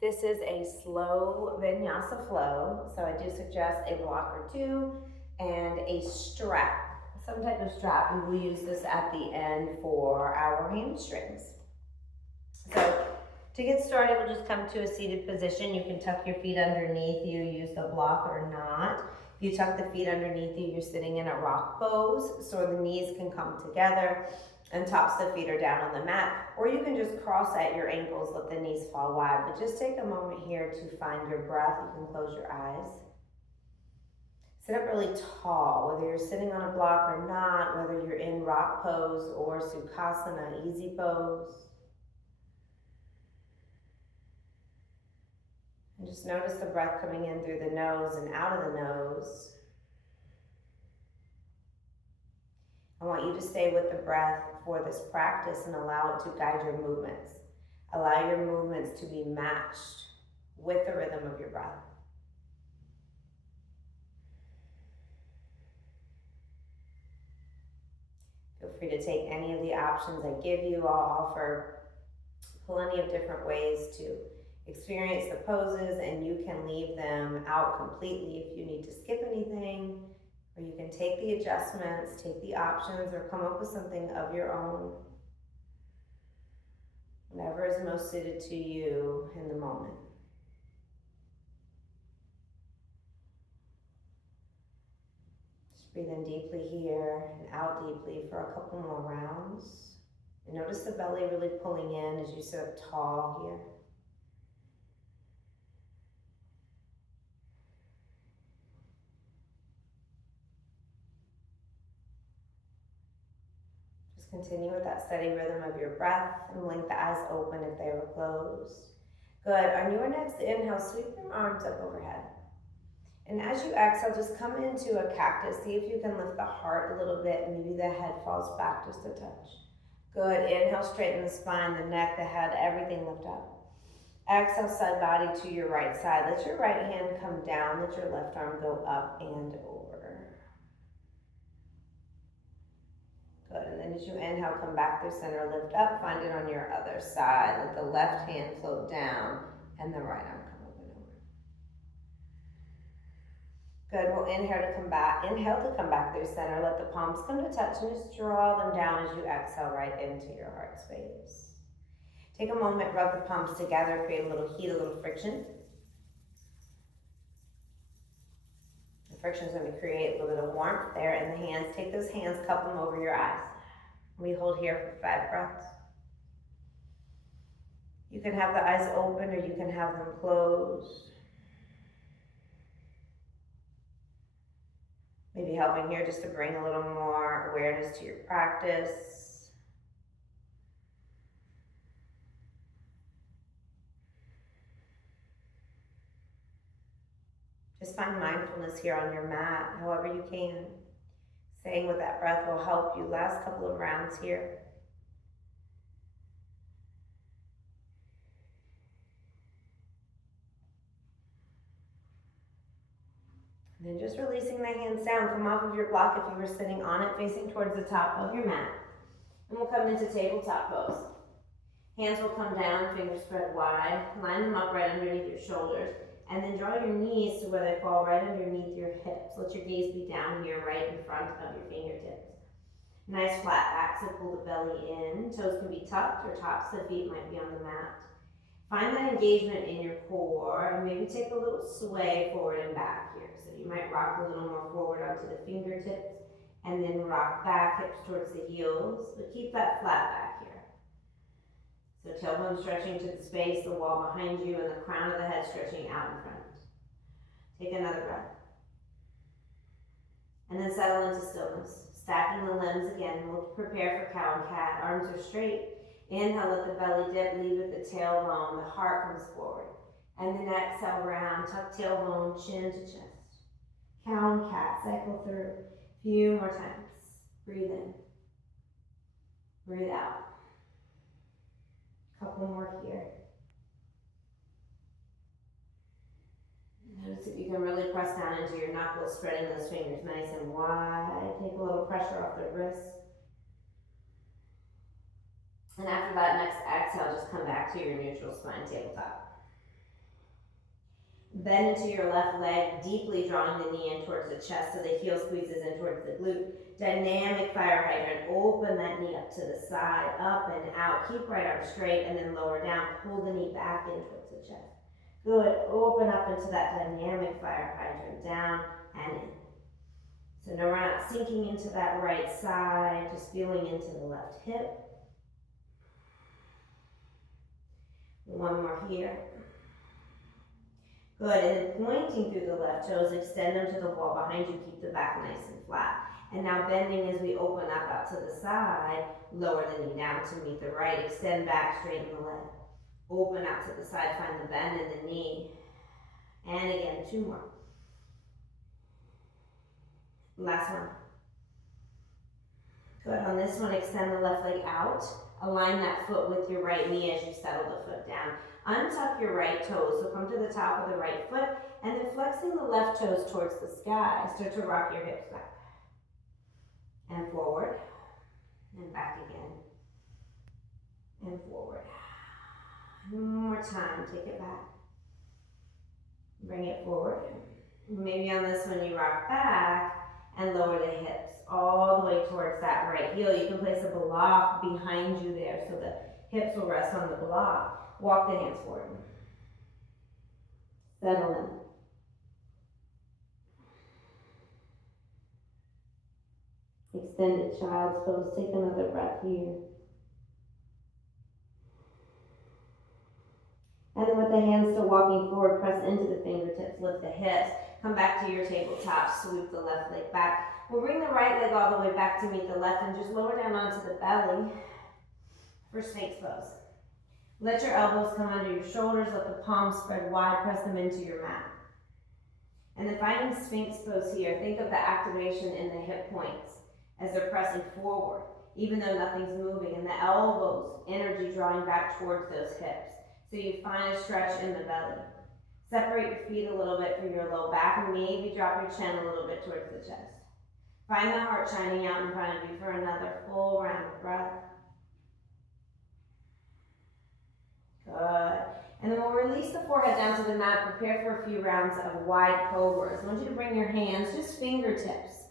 This is a slow vinyasa flow, so I do suggest a block or two and a strap, some type of strap, and we use this at the end for our hamstrings. So to get started, we'll just come to a seated position. You can tuck your feet underneath you, use the block or not. If you tuck the feet underneath you, you're sitting in a rock pose, so the knees can come together and tops of the feet are down on the mat. Or you can just cross at your ankles, let the knees fall wide. But just take a moment here to find your breath. You can close your eyes. Sit up really tall, whether you're sitting on a block or not, whether you're in rock pose or Sukhasana, easy pose. And just notice the breath coming in through the nose and out of the nose. I want you to stay with the breath for this practice and allow it to guide your movements. Allow your movements to be matched with the rhythm of your breath. Feel free to take any of the options I give you. I'll offer plenty of different ways to experience the poses, and you can leave them out completely if you need to skip anything, or you can take the adjustments, take the options, or come up with something of your own. Whatever is most suited to you in the moment. Just breathe in deeply here and out deeply for a couple more rounds. And notice the belly really pulling in as you sit up tall here. Just continue with that steady rhythm of your breath and blink the eyes open if they were closed. Good. On your next inhale, sweep your arms up overhead. And as you exhale, just come into a cactus. See if you can lift the heart a little bit. Maybe the head falls back just a touch. Good. Inhale, straighten the spine, the neck, the head, everything lift up. Exhale, side body to your right side. Let your right hand come down. Let your left arm go up and over. Good. And then as you inhale, come back through center, lift up, find it on your other side. Let the left hand float down and the right arm come up and over. Good. We'll inhale to come back through center. Let the palms come to touch and just draw them down as you exhale right into your heart space. Take a moment, rub the palms together, create a little heat, a little friction. The friction is going to create a little bit of warmth there in the hands. Take those hands, cup them over your eyes. We hold here for 5 breaths. You can have the eyes open or you can have them closed. Maybe helping here just to bring a little more awareness to your practice. Just find mindfulness here on your mat, however you can. Staying with that breath will help you. Last couple of rounds here. And then just releasing the hands down. Come off of your block if you were sitting on it, facing towards the top of your mat. And we'll come into tabletop pose. Hands will come down, fingers spread wide. Line them up right underneath your shoulders. And then draw your knees to where they fall right underneath your hips. Let your gaze be down here right in front of your fingertips. Nice flat back, so pull the belly in. Toes can be tucked or tops of the feet might be on the mat. Find that engagement in your core and maybe take a little sway forward and back here. So you might rock a little more forward onto the fingertips and then rock back, hips towards the heels, but keep that flat back here. So tailbone stretching to the space, the wall behind you, and the crown of the head stretching out in front. Take another breath. And then settle into stillness. Stacking the limbs again, we'll prepare for cow and cat. Arms are straight. Inhale, let the belly dip, lead with the tailbone. The heart comes forward. And then exhale, round, tuck tailbone, chin to chest. Cow and cat, cycle through. Few more times. Breathe in. Breathe out. Couple more here. Notice if you can really press down into your knuckles, spreading those fingers nice and wide. Take a little pressure off the wrists. And after that next exhale, just come back to your neutral spine tabletop. Bend into your left leg, deeply drawing the knee in towards the chest so the heel squeezes in towards the glute. Dynamic fire hydrant. Open that knee up to the side, up and out. Keep right arm straight and then lower down. Pull the knee back in towards the chest. Good. Open up into that dynamic fire hydrant. Down and in. So now we're not sinking into that right side, just feeling into the left hip. One more here. Good, and then pointing through the left toes, extend them to the wall behind you, keep the back nice and flat. And now bending as we open up out to the side, lower the knee down to meet the right, extend back, straighten the leg. Open out to the side, find the bend in the knee. And again, 2 more. Last one. Good, on this one, extend the left leg out. Align that foot with your right knee as you settle the foot down. Untuck your right toes, so come to the top of the right foot, and then flexing the left toes towards the sky. Start to rock your hips back. And forward, and back again. And forward. One more time, take it back. Bring it forward. Maybe on this one you rock back and lower the hips all the way towards that right heel. You can place a block behind you there so the hips will rest on the block. Walk the hands forward. Settle in. Extended child's pose. Take another breath here. And then with the hands still walking forward, press into the fingertips, lift the hips. Come back to your tabletop, sweep the left leg back. We'll bring the right leg all the way back to meet the left and just lower down onto the belly for Sphinx pose. Let your elbows come under your shoulders, let the palms spread wide, press them into your mat. And then finding Sphinx pose here, think of the activation in the hip points as they're pressing forward, even though nothing's moving, and the elbows, energy drawing back towards those hips. So you find a stretch in the belly. Separate your feet a little bit from your low back and maybe drop your chin a little bit towards the chest. Find the heart shining out in front of you for another full round of breath. Good. And then we'll release the forehead down to the mat. Prepare for a few rounds of wide cobras. I want you to bring your hands, just fingertips,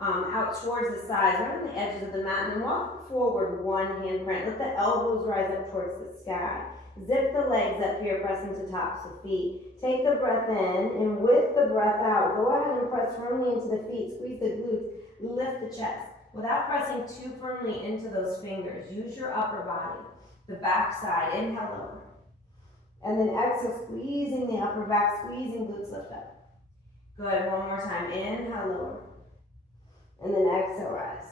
out towards the sides, right on the edges of the mat, and then walk forward one handprint. Let the elbows rise up towards the sky. Zip the legs up here, pressing to tops of feet. Take the breath in, and with the breath out, go ahead and press firmly into the feet. Squeeze the glutes, lift the chest. Without pressing too firmly into those fingers, use your upper body. The back side, inhale over. And then exhale, squeezing the upper back, squeezing glutes, lift up. Good, one more time, inhale over. And then exhale, rise.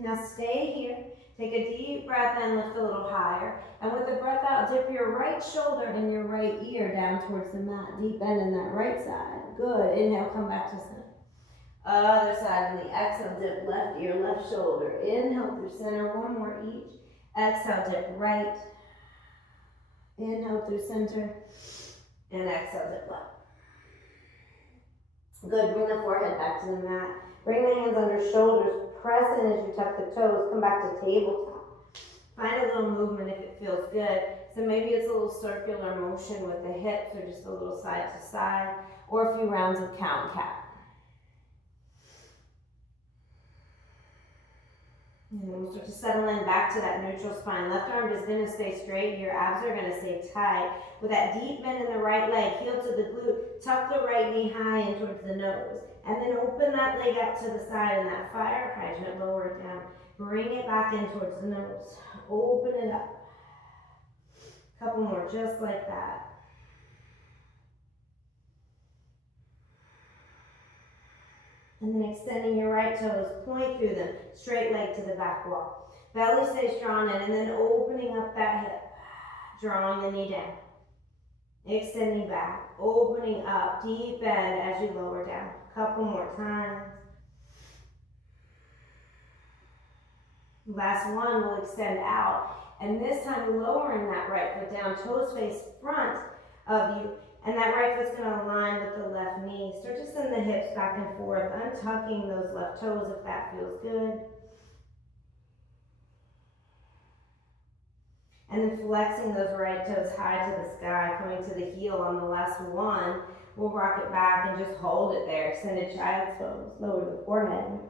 Now stay here. Take a deep breath in, lift a little higher. And with the breath out, dip your right shoulder and your right ear down towards the mat. Deep bend in that right side. Good. Inhale, come back to center. Other side, on the exhale, dip left ear, left shoulder. Inhale through center, one more each. Exhale, dip right. Inhale through center. And exhale, dip left. Good. Bring the forehead back to the mat. Bring the hands under shoulders. Press in as you tuck the toes. Come back to tabletop. Find a little movement if it feels good. So maybe it's a little circular motion with the hips or just a little side to side, or a few rounds of cow and cat. And then we'll start to settle in back to that neutral spine. Left arm is going to stay straight. Your abs are going to stay tight. With that deep bend in the right leg, heel to the glute, tuck the right knee high in towards the nose. And then open that leg out to the side and that fire hydrant, lower it down. Bring it back in towards the nose. Open it up. Couple more, just like that. And then extending your right toes, point through them, straight leg to the back wall. Belly stays drawn in, and then opening up that hip, drawing the knee down. Extending back, opening up, deep bend as you lower down. Couple more times. Last one, we'll extend out. And this time lowering that right foot down, toes face front of you. And that right foot's going to align with the left knee. Start to send the hips back and forth, untucking those left toes if that feels good. And then flexing those right toes high to the sky, coming to the heel on the last one. We'll rock it back and just hold it there. Extended child's pose. Lower the forehead.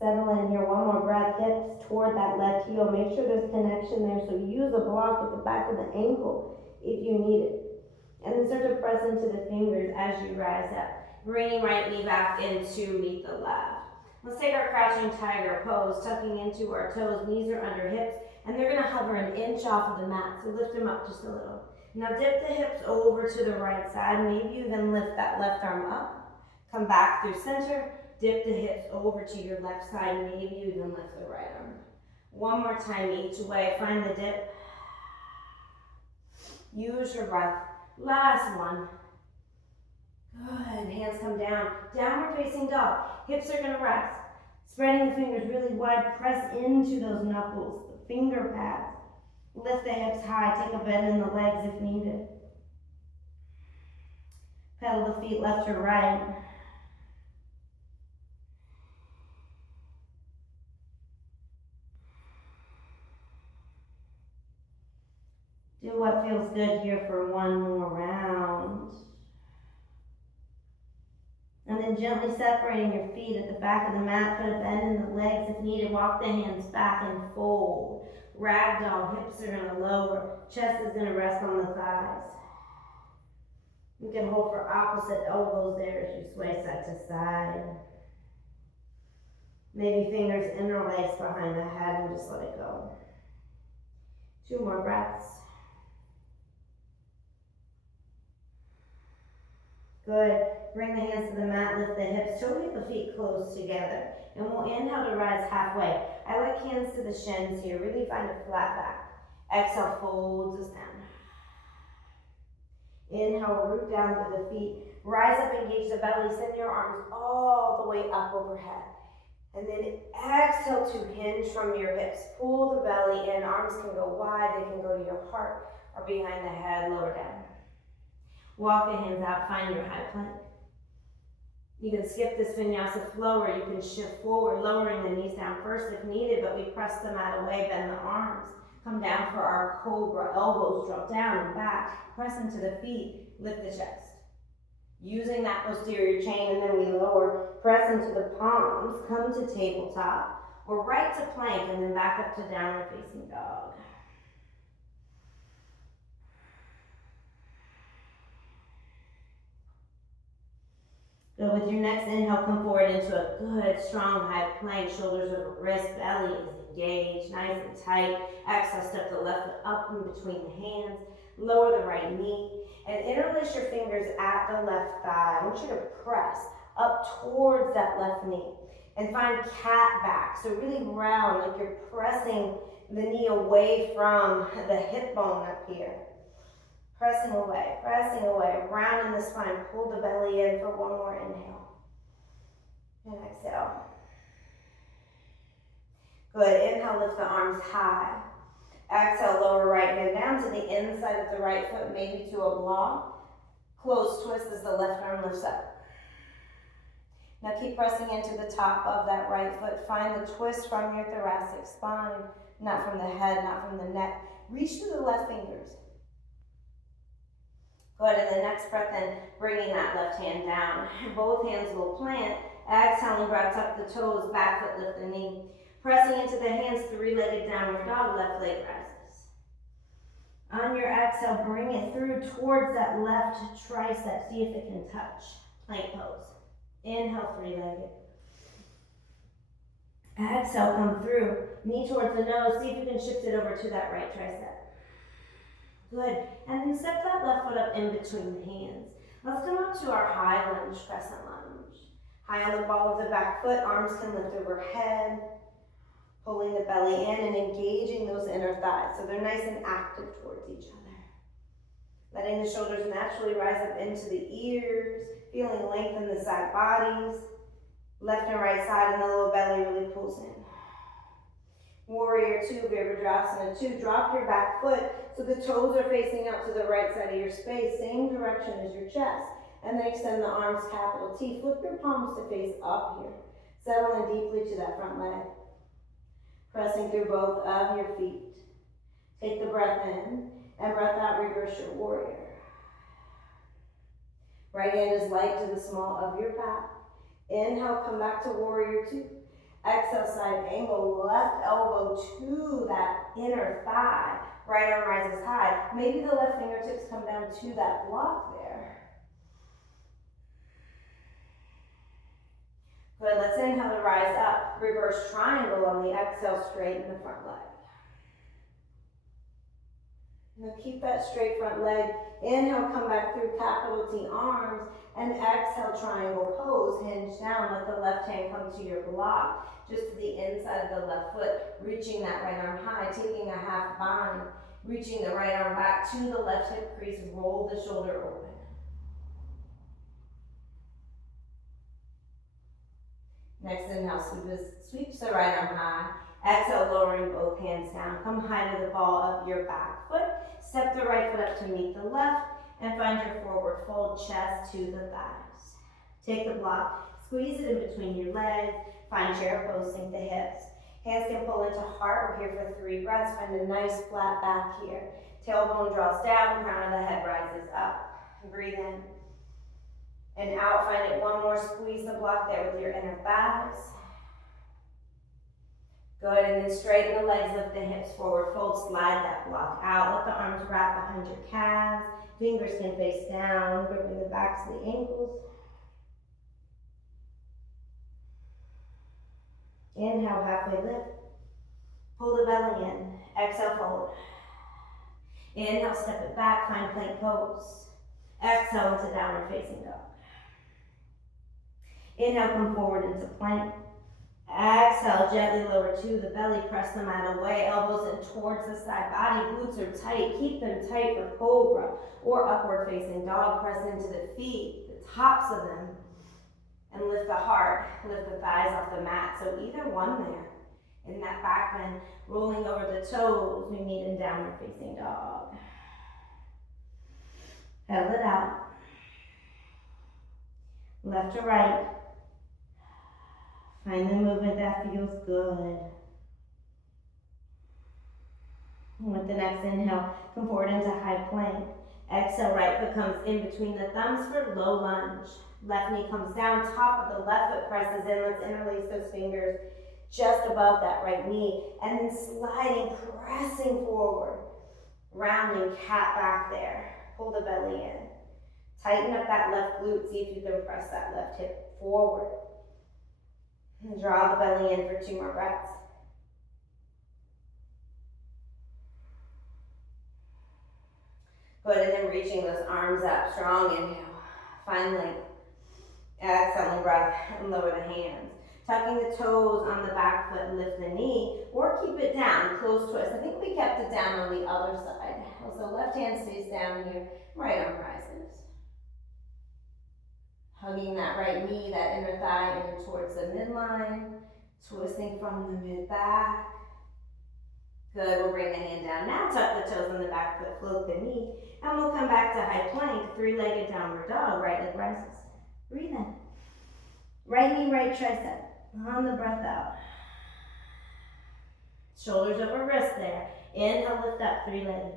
Settle in here, one more breath, hips toward that left heel. Make sure there's connection there, so use a block at the back of the ankle if you need it. And then start to press into the fingers as you rise up. Bringing right knee back in to meet the left. Let's take our crouching tiger pose, tucking into our toes, knees are under hips, and they're gonna hover an inch off of the mat, so lift them up just a little. Now dip the hips over to the right side, maybe even lift that left arm up. Come back through center. Dip the hips over to your left side, maybe you even lift the right arm. One more time each way, find the dip. Use your breath. Last one. Good, hands come down. Downward facing dog. Hips are gonna rest. Spreading the fingers really wide, press into those knuckles, the finger pads. Lift the hips high, take a bend in the legs if needed. Pedal the feet left or right. Do what feels good here for one more round. And then gently separating your feet at the back of the mat, put a bend in the legs if needed. Walk the hands back and fold. Ragdoll, hips are gonna lower. Chest is gonna rest on the thighs. You can hold for opposite elbows there as you sway side to side. Maybe fingers interlace behind the head and just let it go. 2 more breaths. Good. Bring the hands to the mat, lift the hips, totally the feet close together. And we'll inhale to rise halfway. I like hands to the shins here. Really find a flat back. Exhale, folds us down. Inhale, root down through the feet. Rise up, engage the belly. Send your arms all the way up overhead. And then exhale to hinge from your hips. Pull the belly in. Arms can go wide. They can go to your heart or behind the head, lower down. Walk the hands out, find your high plank. You can skip this vinyasa flow or you can shift forward, lowering the knees down first if needed, but we press the mat away, bend the arms. Come down for our cobra, elbows drop down and back. Press into the feet, lift the chest. Using that posterior chain, and then we lower, press into the palms, come to tabletop, or right to plank, and then back up to downward facing dog. Good, with your next inhale, come forward into a good, strong high plank, shoulders over wrist, belly is engaged, nice and tight. Exhale, step the left foot up in between the hands, lower the right knee, and interlace your fingers at the left thigh. I want you to press up towards that left knee, and find cat back. So really round, like you're pressing the knee away from the hip bone up here. Pressing away, round in the spine. Pull the belly in for one more inhale. And exhale. Good, inhale, lift the arms high. Exhale, lower right hand down to the inside of the right foot, maybe to a block. Close twist as the left arm lifts up. Now keep pressing into the top of that right foot. Find the twist from your thoracic spine, not from the head, not from the neck. Reach through the left fingers. Good, and the next breath in, bringing that left hand down. Both hands will plant. Exhaling, grab up the toes, back foot, lift the knee. Pressing into the hands, 3-legged downward dog, left leg rises. On your exhale, bring it through towards that left tricep. See if it can touch. Plank pose. Inhale, 3-legged. Exhale, come through. Knee towards the nose. See if you can shift it over to that right tricep. Good, and then step that left foot up in between the hands. Let's come up to our high lunge, crescent lunge. High on the ball of the back foot, arms can lift overhead, pulling the belly in and engaging those inner thighs so they're nice and active towards each other. Letting the shoulders naturally rise up into the ears, feeling length in the side bodies. Left and right side, and the lower belly really pulls in. Warrior 2, Virabhadrasana 2, drop your back foot so the toes are facing out to the right side of your space, same direction as your chest. And then extend the arms, capital T. Flip your palms to face up here. Settle in deeply to that front leg. Pressing through both of your feet. Take the breath in and breath out, reverse your warrior. Right hand is light to the small of your back. Inhale, come back to warrior two. Exhale, side angle, left elbow to that inner thigh. Right arm rises high. Maybe the left fingertips come down to that block there. Good, let's inhale to rise up. Reverse triangle on the exhale, straighten the front leg. Now keep that straight front leg. Inhale, come back through capital T arms, and exhale, triangle pose, hinge down. Let the left hand come to your block, just to the inside of the left foot, reaching that right arm high, taking a half bind, reaching the right arm back to the left hip crease, roll the shoulder open. Next inhale, sweeps the right arm high. Exhale, lowering both hands down. Come high to the ball of your back foot. Step the right foot up to meet the left and find your forward fold, chest to the thighs. Take the block, squeeze it in between your legs. Find chair pose, sink the hips. Hands can pull into heart. We're here for 3 breaths. Find a nice flat back here. Tailbone draws down, crown of the head rises up. Breathe in and out. Find it one more. Squeeze the block there with your inner thighs. Good, and then straighten the legs, lift the hips forward, fold, slide that block out. Let the arms wrap behind your calves. Fingers can face down, gripping the backs of the ankles. Inhale, halfway lift. Pull the belly in. Exhale, fold. Inhale, step it back, find plank pose. Exhale into downward facing dog. Inhale, come forward into plank. Exhale, gently lower to the belly, press the mat away, elbows in towards the side body, glutes are tight, keep them tight for cobra or upward facing dog. Press into the feet, the tops of them, and lift the heart, lift the thighs off the mat. So either one there, in that back bend, rolling over the toes, we meet in downward facing dog. Pedal it out. Left to right. Find the movement that feels good. And with the next inhale, come forward into high plank. Exhale, right foot comes in between the thumbs for low lunge. Left knee comes down, top of the left foot presses in. Let's interlace those fingers just above that right knee. And then sliding, pressing forward. Rounding cat back there. Pull the belly in. Tighten up that left glute. See if you can press that left hip forward. And draw the belly in for 2 more breaths. Good, and then reaching those arms up. Strong inhale. Find length. Exhaling breath and lower the hands. Tucking the toes on the back foot and lift the knee, or keep it down, close twist. I think we kept it down on the other side. So left hand stays down here, right arm rises. Hugging that right knee, that inner thigh in towards the midline, twisting from the mid back. Good, we'll bring the hand down. Now tuck the toes on the back foot, float the knee, and we'll come back to high plank, 3-legged downward dog, right leg rises. Breathe in. Right knee, right tricep, on the breath out. Shoulders over wrist there. Inhale, lift up, 3-legged.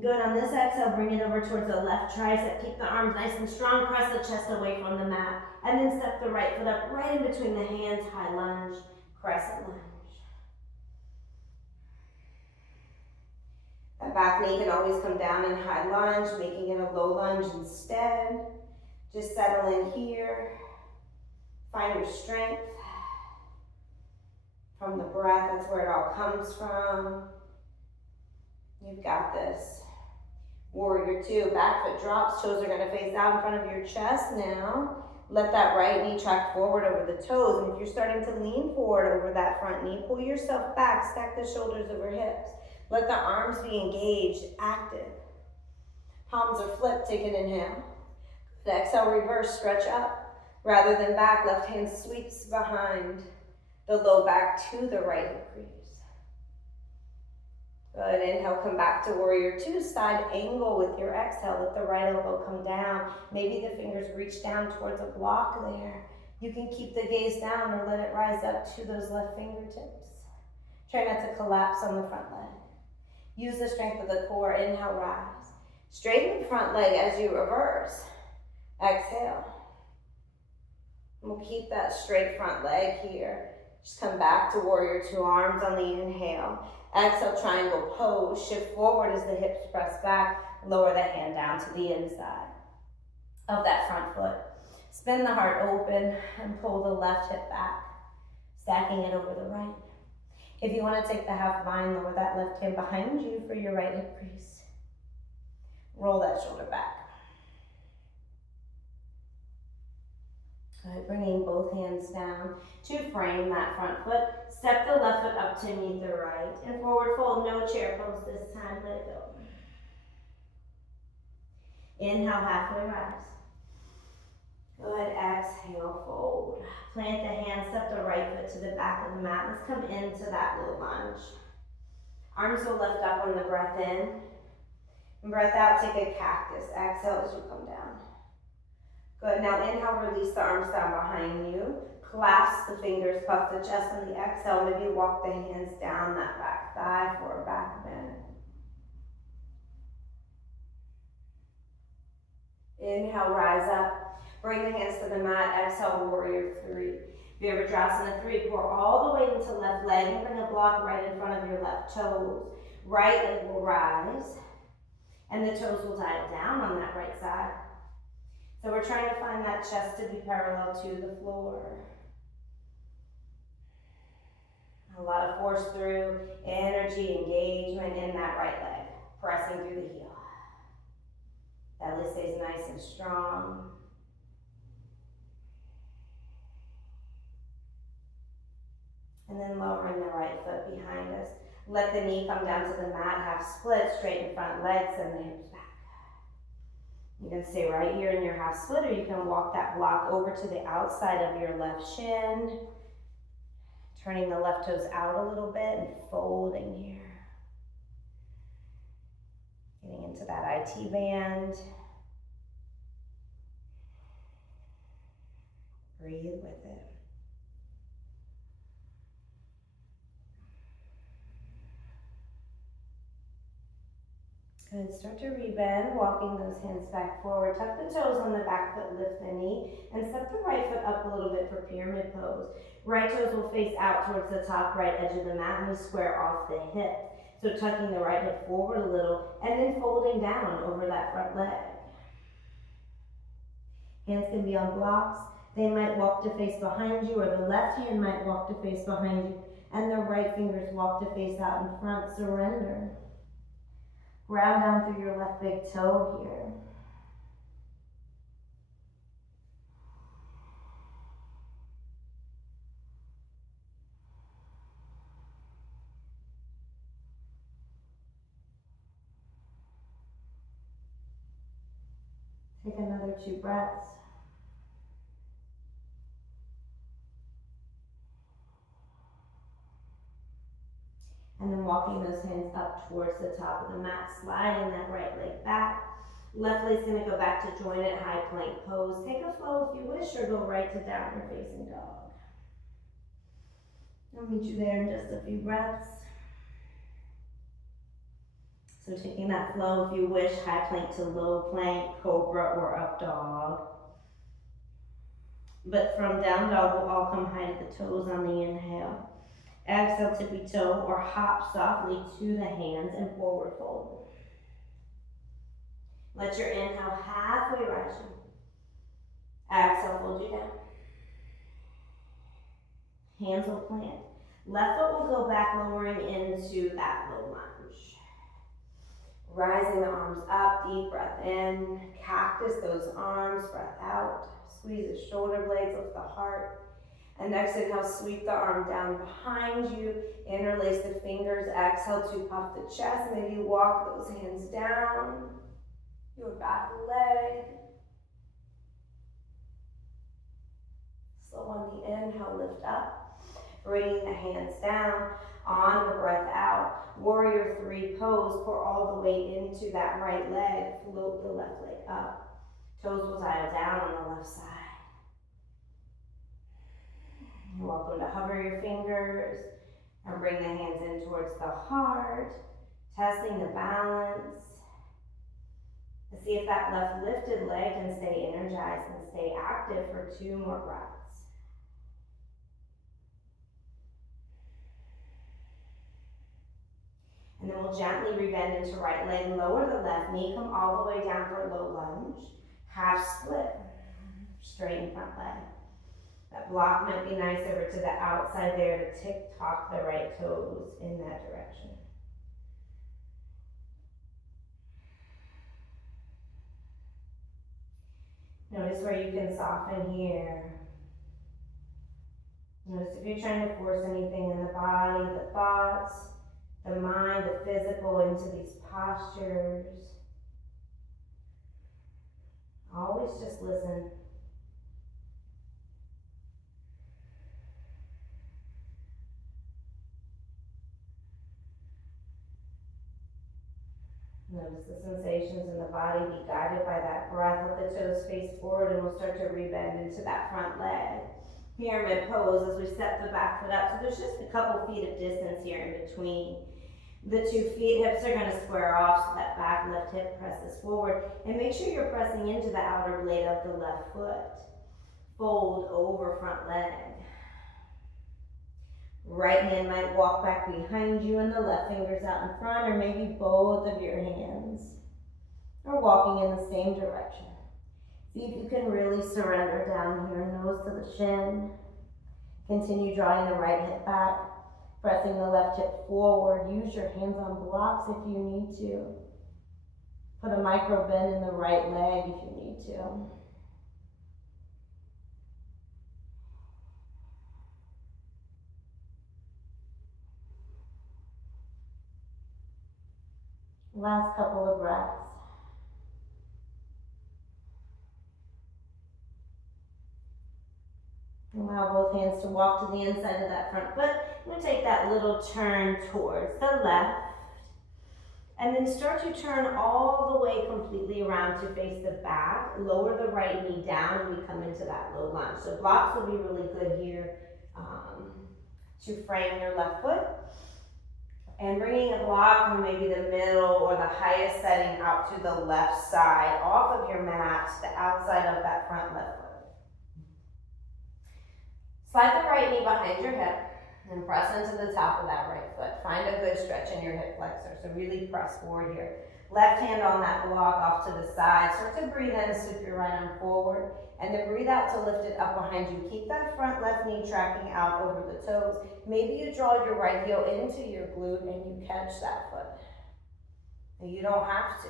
Good, on this exhale, bring it over towards the left tricep. Keep the arms nice and strong, press the chest away from the mat. And then step the right foot up, right in between the hands, high lunge, crescent lunge. That back knee can always come down in high lunge, making it a low lunge instead. Just settle in here. Find your strength from the breath. That's where it all comes from. You've got this. Warrior two, back foot drops, toes are gonna face out in front of your chest now. Let that right knee track forward over the toes. And if you're starting to lean forward over that front knee, pull yourself back, stack the shoulders over hips. Let the arms be engaged, active. Palms are flipped, take an inhale. Exhale, reverse, stretch up. Rather than back, left hand sweeps behind the low back to the right hip crease. Good, inhale, come back to warrior two, side angle with your exhale. Let the right elbow come down. Maybe the fingers reach down towards a block there. You can keep the gaze down or let it rise up to those left fingertips. Try not to collapse on the front leg. Use the strength of the core. Inhale, rise. Straighten the front leg as you reverse. Exhale. We'll keep that straight front leg here. Just come back to warrior two, arms on the inhale. Exhale, triangle pose. Shift forward as the hips press back. Lower the hand down to the inside of that front foot. Spin the heart open and pull the left hip back, stacking it over the right. If you want to take the half bind, lower that left hand behind you for your right hip crease. Roll that shoulder back. Good, bringing both hands down to frame that front foot. Step the left foot up to meet the right. And forward fold, no chair pose this time, let it go. Inhale, halfway rise. Good, exhale, fold. Plant the hand, step the right foot to the back of the mat. Let's come into that low lunge. Arms will lift up on the breath in. And breath out, take a cactus. Exhale as you come down. Good, now inhale, release the arms down behind you. Clasp the fingers, puff the chest on the exhale. Maybe walk the hands down that back thigh for a back bend. Inhale, rise up. Bring the hands to the mat. Exhale, warrior three. If you ever Vinyasa three, pour all the way into left leg and bring a block right in front of your left toes. Right leg will rise, and the toes will dial down on that right side. So we're trying to find that chest to be parallel to the floor. A lot of force through, energy, engagement in that right leg. Pressing through the heel. Belly stays nice and strong. And then lowering the right foot behind us. Let the knee come down to the mat, half split, straighten front legs, and the hips back. You can stay right here in your half split, or you can walk that block over to the outside of your left shin. Turning the left toes out a little bit and folding here. Getting into that IT band. Breathe with it. Good, start to rebend, walking those hands back forward. Tuck the toes on the back foot, lift the knee, and step the right foot up a little bit for pyramid pose. Right toes will face out towards the top right edge of the mat, and we square off the hip. So tucking the right hip forward a little, and then folding down over that front leg. Hands can be on blocks. They might walk to face behind you, or the left hand might walk to face behind you, and the right fingers walk to face out in front. Surrender. Ground down through your left big toe here. Take another 2 breaths. And then walking those hands up towards the top of the mat, sliding that right leg back. Left leg's gonna go back to jointed high plank pose. Take a flow if you wish, or go right to downward facing dog. I'll meet you there in just a few breaths. So taking that flow if you wish, high plank to low plank, cobra or up dog. But from down dog, we'll all come high to the toes on the inhale. Exhale, tippy toe or hop softly to the hands and forward fold. Let your inhale halfway rise you. Exhale, fold you down. Hands will plant. Left foot will go back, lowering into that low lunge. Rising the arms up, deep breath in. Cactus those arms, breath out. Squeeze the shoulder blades, lift the heart. And next inhale, sweep the arm down behind you. Interlace the fingers. Exhale to puff the chest. Maybe walk those hands down your back leg. Slow on the inhale, lift up. Bringing the hands down. On the breath out. Warrior three pose. Pour all the weight into that right leg. Float the left leg up. Toes will dial down on the left side. You're welcome to hover your fingers, And bring the hands in towards the heart, testing the balance. To see if that left lifted leg can stay energized and stay active for 2 more breaths. And then we'll gently rebend into right leg, lower the left knee, come all the way down for a low lunge. Half split, straighten front leg. That block might be nice over to the outside there to tick-tock the right toes in that direction. Notice where you can soften here. Notice if you're trying to force anything in the body, the thoughts, the mind, the physical into these postures. Always just listen. Notice the sensations in the body. Be guided by that breath. Let the toes face forward and we'll start to rebend into that front leg. Pyramid pose as we step the back foot up. So there's just a couple feet of distance here in between. The 2 feet, hips are going to square off so that back left hip presses forward. And make sure you're pressing into the outer blade of the left foot. Fold over front leg. Right hand might walk back behind you and the left finger's out in front, or maybe both of your hands are walking in the same direction. See if you can really surrender down here, nose to the shin. Continue drawing the right hip back, pressing the left hip forward. Use your hands on blocks if you need to. Put a micro bend in the right leg if you need to. Last couple of breaths. Allow both hands to walk to the inside of that front foot. We'll take that little turn towards the left. And then start to turn all the way completely around to face the back. Lower the right knee down and we come into that low lunge. So blocks will be really good here to frame your left foot. And bringing a block from maybe the middle or the highest setting out to the left side, off of your mat, the outside of that front left foot. Slide the right knee behind your hip and press into the top of that right foot. Find a good stretch in your hip flexor, so really press forward here. Left hand on that block off to the side. Start to breathe in, sweep your right arm forward, and then breathe out to lift it up behind you. Keep that front left knee tracking out over the toes. Maybe you draw your right heel into your glute and you catch that foot. And you don't have to.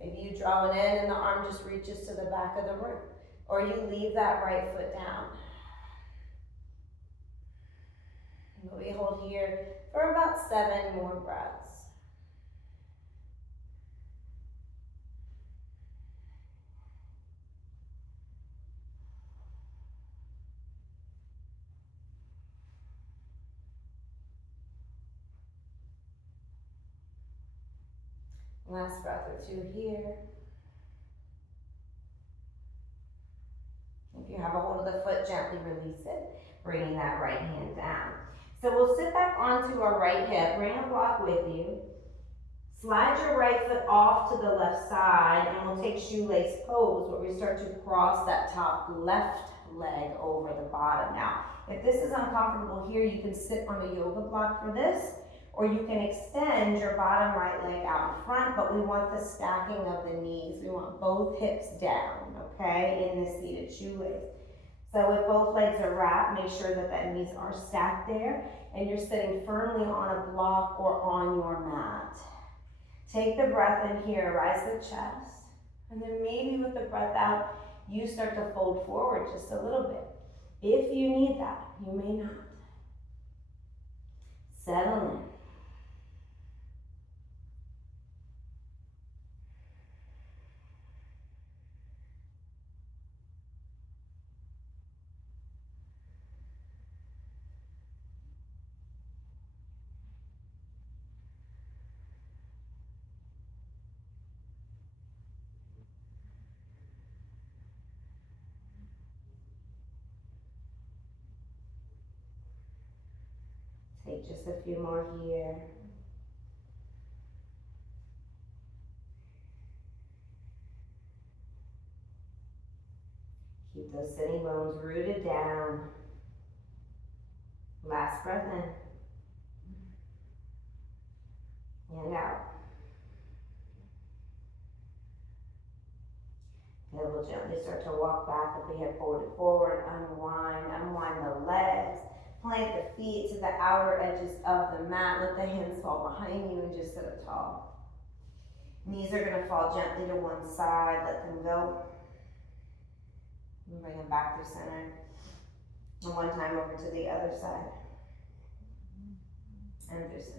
Maybe you draw it in and the arm just reaches to the back of the room. Or you leave that right foot down. We hold here for about 7 more breaths. Last breath or 2 here. If you have a hold of the foot, gently release it, bringing that right hand down. So we'll sit back onto our right hip, bring a block with you. Slide your right foot off to the left side, and we'll take shoelace pose where we start to cross that top left leg over the bottom. Now, if this is uncomfortable here, you can sit on a yoga block for this, or you can extend your bottom right leg out in front, but we want the stacking of the knees. We want both hips down, okay, in this seated shoelace. So if both legs are wrapped, make sure that knees are stacked there, and you're sitting firmly on a block or on your mat. Take the breath in here, rise the chest, and then maybe with the breath out, you start to fold forward just a little bit. If you need that, you may not. Settle in. Take just a few more here. Keep those sitting bones rooted down. Last breath in. And out. Then we'll gently start to walk back with the hip forward, unwind the legs. Plant the feet to the outer edges of the mat. Let the hands fall behind you and just sit up tall. Knees are gonna fall gently to one side. Let them go. And bring them back through center. And one time over to the other side. And through center.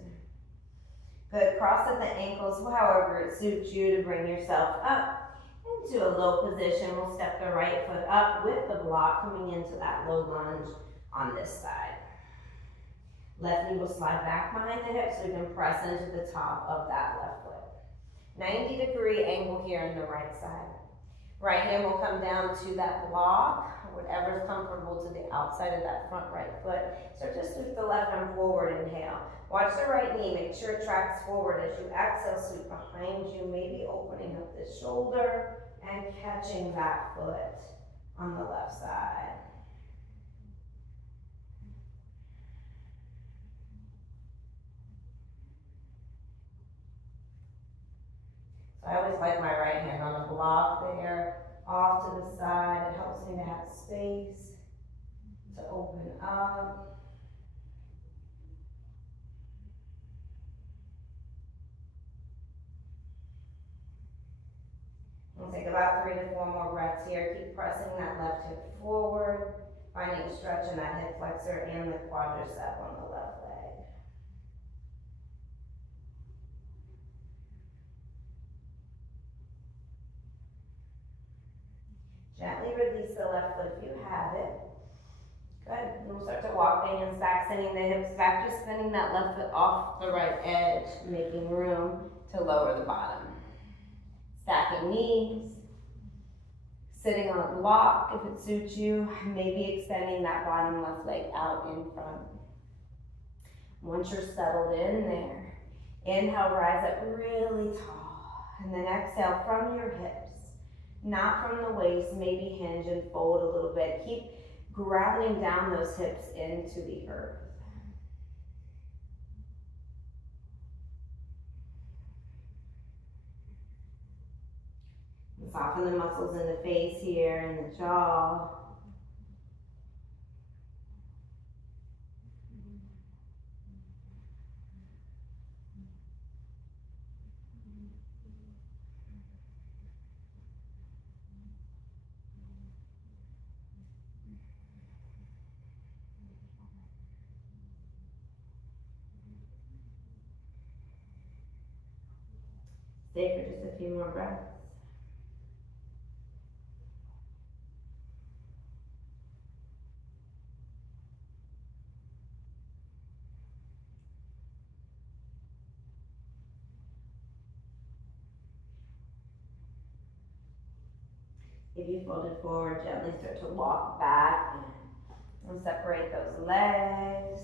Good, cross at the ankles, however it suits you to bring yourself up into a low position. We'll step the right foot up with the block, coming into that low lunge on this side. Left knee will slide back behind the hips so you can press into the top of that left foot. 90-degree angle here on the right side. Right hand will come down to that block, whatever's comfortable to the outside of that front right foot. So just sweep the left arm forward, inhale. Watch the right knee, make sure it tracks forward as you exhale, sweep behind you, maybe opening up the shoulder and catching that foot on the left side. So I always like my right hand on the block there, off to the side. It helps me to have space to open up. We'll take about 3 to 4 more breaths here. Keep pressing that left hip forward, finding stretch in that hip flexor and the quadricep on the left leg. Gently release the left foot if you have it. Good. And we'll start to walk the hands back, sending the hips back, just spinning that left foot off the right edge, making room to lower the bottom. Stacking knees. Sitting on a block if it suits you, maybe extending that bottom left leg out in front. Once you're settled in there, inhale, rise up really tall, and then exhale from your hips, not from the waist, maybe hinge and fold a little bit. Keep grounding down those hips into the earth. Soften the muscles in the face here and the jaw. Stay for just a few more breaths. If you folded forward, gently start to walk back and separate those legs.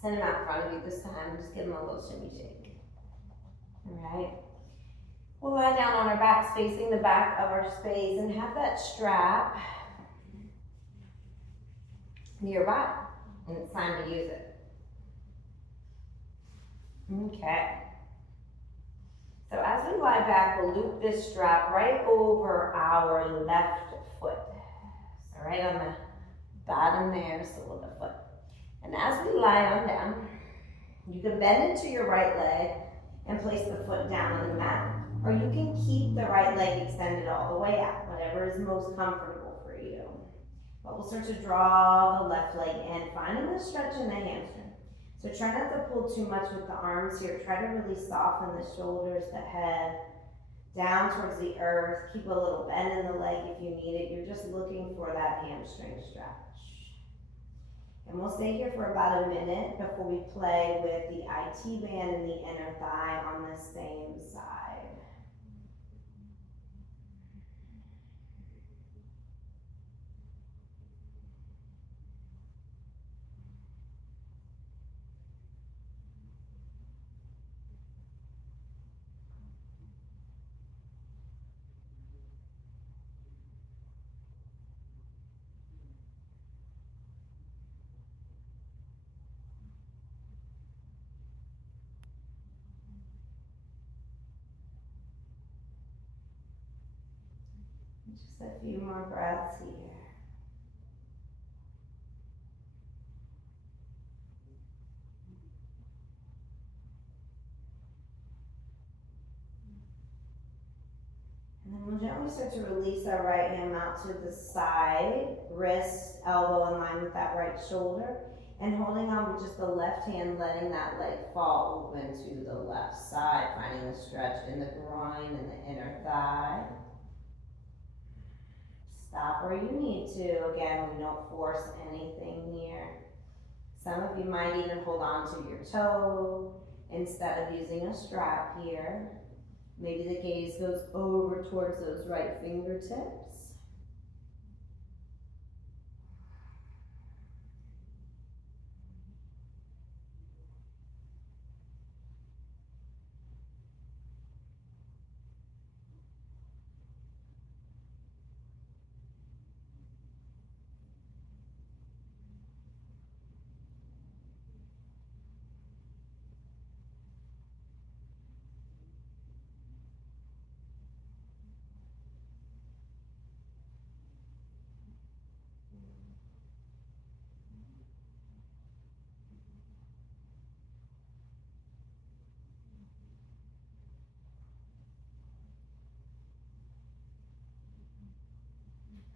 Send them out in front of you this time. Just give them a little shimmy shake. All right. We'll lie down on our backs facing the back of our space and have that strap nearby. And it's time to use it. Okay. So as we lie back, we'll loop this strap right over our left foot. So right on the bottom there, sole of the foot. And as we lie on down, you can bend into your right leg and place the foot down on the mat. Or you can keep the right leg extended all the way out, whatever is most comfortable for you. But we'll start to draw the left leg in, finding the stretch in the hamstring. So try not to pull too much with the arms here. Try to really soften the shoulders, the head, down towards the earth. Keep a little bend in the leg if you need it. You're just looking for that hamstring stretch. And we'll stay here for about a minute before we play with the IT band and the inner thigh on the same side. Just a few more breaths here. And then we'll gently start to release our right hand out to the side, wrist, elbow in line with that right shoulder, and holding on with just the left hand, letting that leg fall open to the left side, finding a stretch in the groin and the inner thigh. Stop where you need to. Again, we don't force anything here. Some of you might even hold on to your toe instead of using a strap here. Maybe the gaze goes over towards those right fingertips.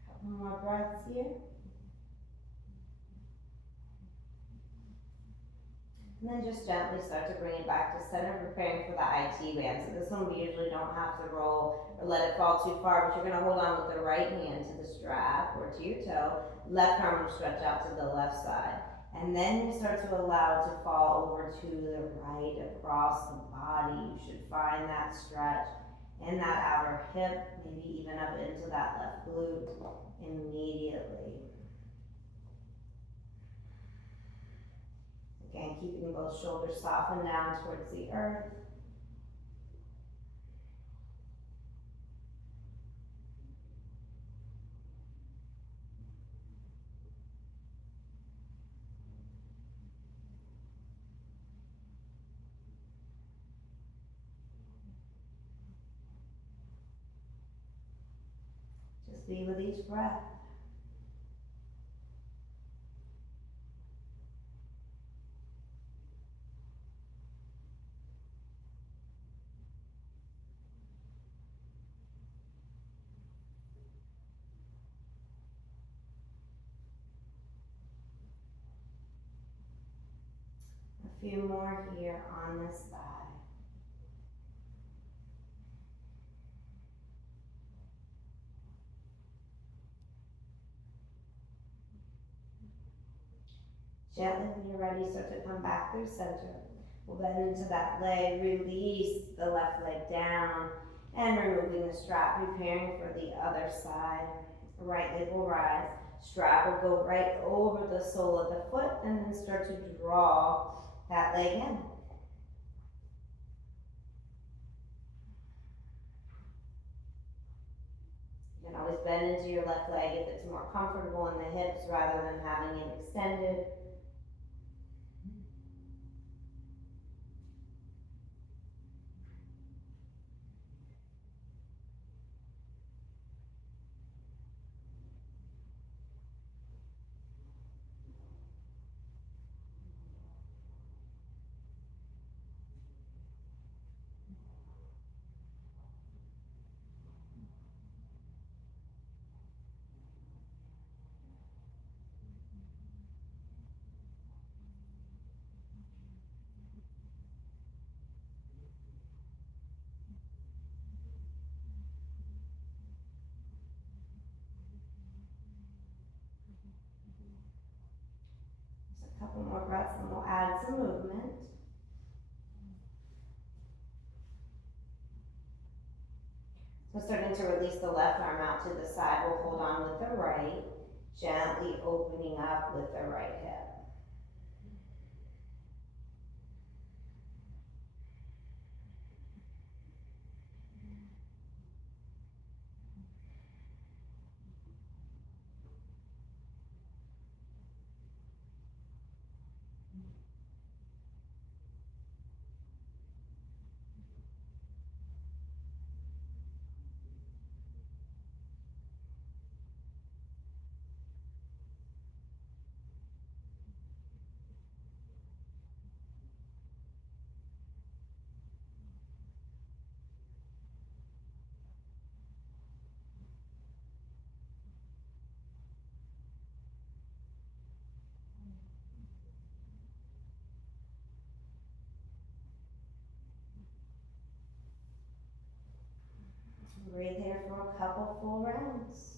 Couple more breaths here. And then just gently start to bring it back to center, preparing for the IT band. So this one we usually don't have to roll or let it fall too far, but you're gonna hold on with the right hand to the strap or to your toe. Left arm will stretch out to the left side. And then you start to allow it to fall over to the right across the body. You should find that stretch in that outer hip, maybe even up into that left glute immediately. Again, keeping both shoulders softened down towards the earth. Just be with each breath. A few more here on this thigh. Gently, when you're ready, start to come back through center. We'll bend into that leg, release the left leg down, and removing the strap, preparing for the other side. Right leg will rise. Strap will go right over the sole of the foot, and then start to draw that leg in. You can always bend into your left leg if it's more comfortable in the hips rather than having it extended. Just a couple more breaths and we'll add some movement. So starting to release the left arm out to the side, we'll hold on with the right, gently opening up with the right hip. a couple full rounds.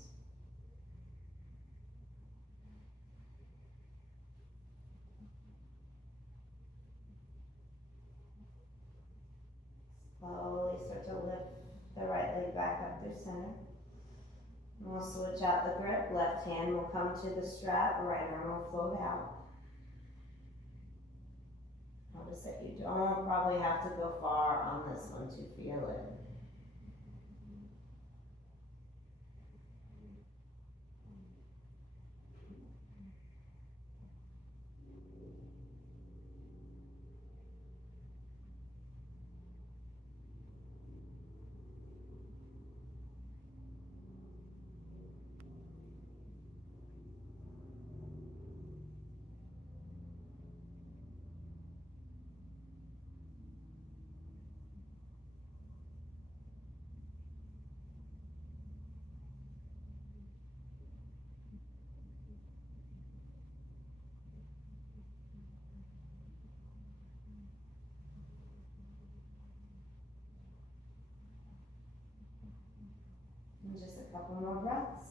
Slowly start to lift the right leg back up through center. And we'll switch out the grip. Left hand will come to the strap, right arm will float out. Notice that you don't probably have to go far on this one to feel it. And just a couple more breaths.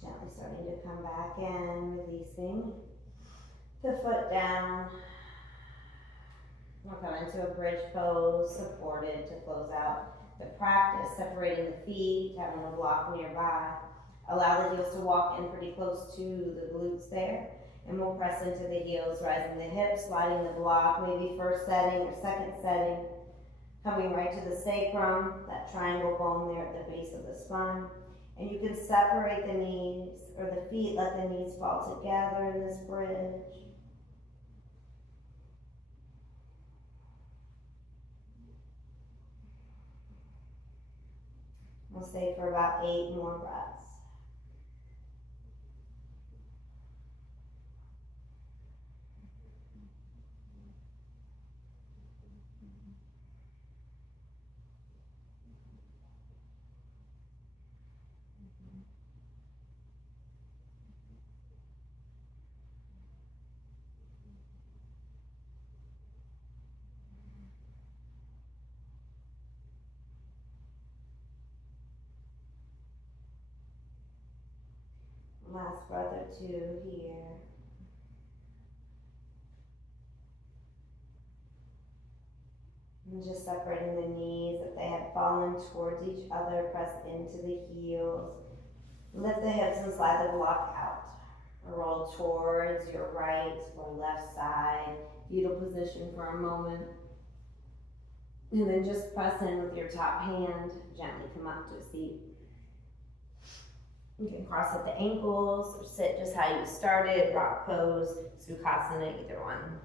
Gently starting to come back in, releasing the foot down. We'll come into a bridge pose, supported to close out the practice, separating the feet, having a block nearby. Allow the heels to walk in pretty close to the glutes there. And we'll press into the heels, rising the hips, sliding the block, maybe first setting or second setting. Coming right to the sacrum, that triangle bone there at the base of the spine. And you can separate the knees or the feet, let the knees fall together in this bridge. We'll stay for about 8 more breaths. Last breath or two here. And just separating the knees if they had fallen towards each other, press into the heels. Lift the hips and slide the block out. Roll towards your right or left side. Fetal position for a moment. And then just press in with your top hand. Gently come up to a seat. You can cross at the ankles or sit just how you started. Rock pose, Sukhasana, either one.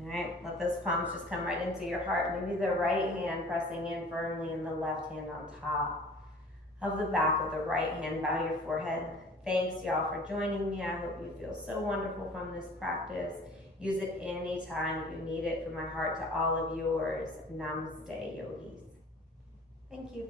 All right, let those palms just come right into your heart. Maybe the right hand pressing in firmly and the left hand on top of the back of the right hand. Bow your forehead. Thanks y'all for joining me. I hope you feel so wonderful from this practice. Use it anytime you need it. From my heart to all of yours. Namaste, yogis. Thank you.